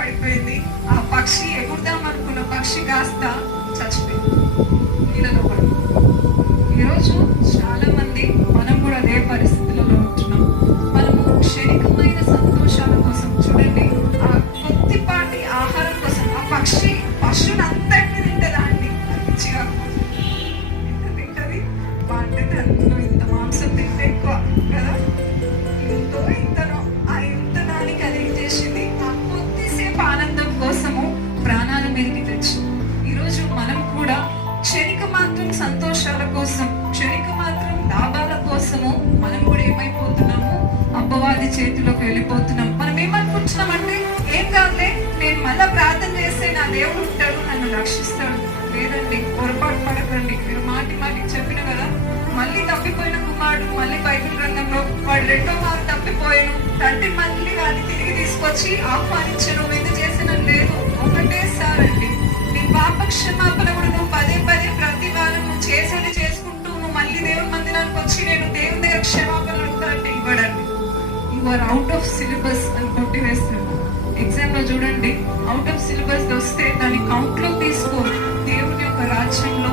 పడిపోయింది ఆ పక్షి ఎగురుదాం అనుకున్న పక్షి కాస్త చచ్చిపోయింది. నీళ్ళలో పడి ఈరోజు చాలా మంది మనం కూడా అదే పరిస్థితులలో ఉంటున్నాం. మనము క్షణికమైన సంతోషాల కోసం చూడండి ఆ కొద్దిపాటి ఆహారం కోసం ఆ పక్షి పశువుని అంతటిని తింటదా అండి మంచిగా ఎంత తింటది? అంటే ఆనందం కోసము ప్రాణాలు మీదకి తెచ్చు. ఈరోజు మనం కూడా క్షణిక మాత్రం సంతోషాల కోసం క్షణిక మాత్రం లాభాల కోసము మనం కూడా ఏమైపోతున్నాము? అబ్బవాది చేతిలోకి వెళ్ళిపోతున్నాం మనం ఏమనుకుంటున్నామంటే ఏం కాదులే నేను మళ్ళా ప్రార్థన చేస్తే నా దేవుడు ఉంటాడు నన్ను రక్షిస్తాడు. లేదండి పొరపాటు పడకండి. మీరు మాటి మాటికి చెప్పిన కదా మళ్ళీ తప్పిపోయిన కుమారుడు మళ్ళీ బైబిల్ రంగంలో వాడు రెండో వారు తప్పిపోయాను తండ్రి మళ్ళీ వాడిని తిరిగి తీసుకొచ్చి ఆహ్వానించను ఎందుకు చేసిన లేదు ఒకటేసారి అండి నీ పాప క్షమాపణ కూడా నువ్వు పదే పదే ప్రతి వారం నువ్వు చేసేది చేసుకుంటూ నువ్వు మళ్ళీ దేవుని మందిరానికి వచ్చి నేను దేవుని దగ్గర క్షమాపణ అడుగుతానంటే ఇవ్వడండి. You are out of syllabus అని కొట్టివేస్తాడు ఎగ్జామ్లో చూడండి అవుట్ ఆఫ్ సిలబస్ వస్తే దాన్ని కౌంట్లో తీసుకో. దేవుని యొక్క రాజ్యంలో